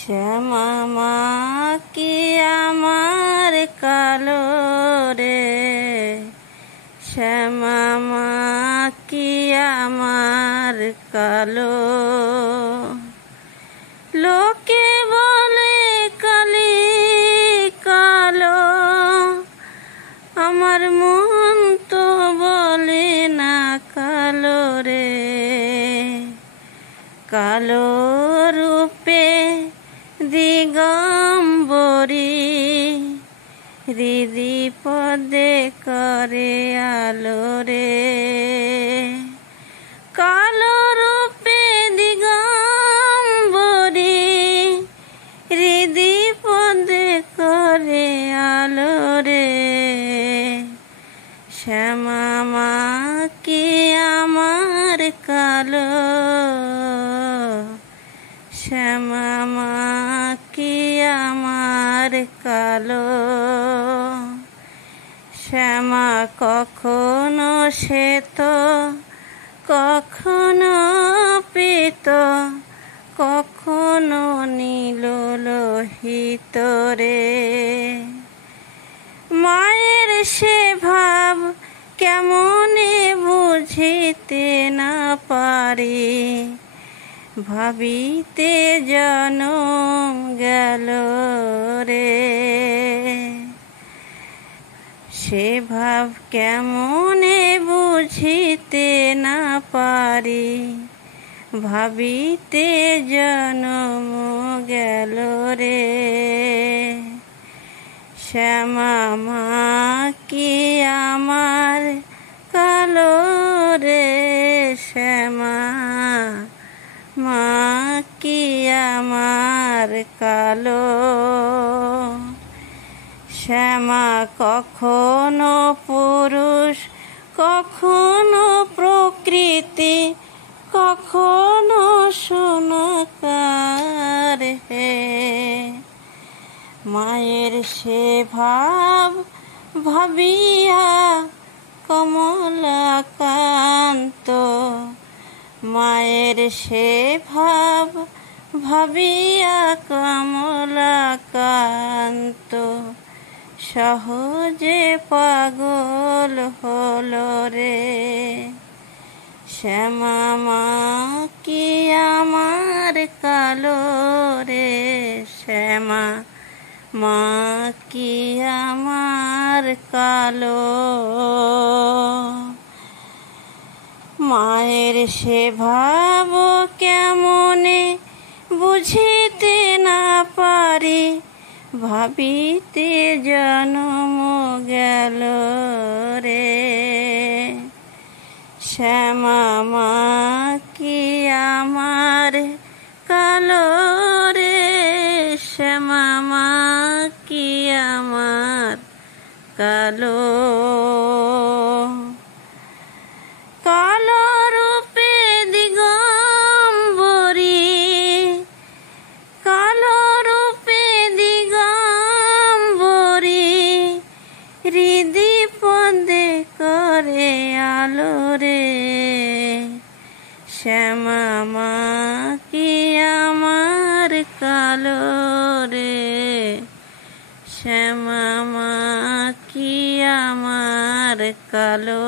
শ্যামা মা কি আমার কালো রে, শ্যামা মা কি আমার কালো। লোকে বলে কালি কালো, আমার মন তো বলে না কালো রে। কালো রূপে দিগম্বরী, হৃদি পদে করে আলো রে। কালো রূপে দিগম্বরী, হৃদি পদে করে আলো রে। শ্যামা মা কি আমার কালো, শ্যামা মা কি আমার কালো। শ্যামা কখনো শ্বেত, কখনো পীত, কখনো নীল লোহিত রে। মায়ের সে ভাব কেমনে বুঝিতে না পারি, ভাবিতে জনম গেল রে। সে ভাব কেমনে বুঝিতে না পারি, ভাবিতে জনম গেল রে। শ্যামা মা কি আমার কালো রে, শ্যামা মা কি আমার কালো। শ্যামা কখনো পুরুষ, কখনো প্রকৃতি, কখনো সোনাকার হে। মায়ের সে ভাব ভাবিয়া কমলাকান্ত, মায়ের সে ভাব ভাবিয়া কমলাকান্ত, সহজে পাগল হলো রে। শ্যামা মা কি আমার কালো রে, শ্যামা মা কি আমার কালো। মায়ের সে ভাব কেমনে বুঝিতে না পারি, ভাবিতে জনম গেল রে। শ্যামা মা কি আমার কালো রে, শ্যামা মা কি আমার কালো। কালো রূপে দিগম্বরী, কালো রূপে দিগম্বরী, হৃদি পদে করে আলো রে। শ্যামা মা কি আমার কালো রে, শ্যামা মা কি আমার কালো।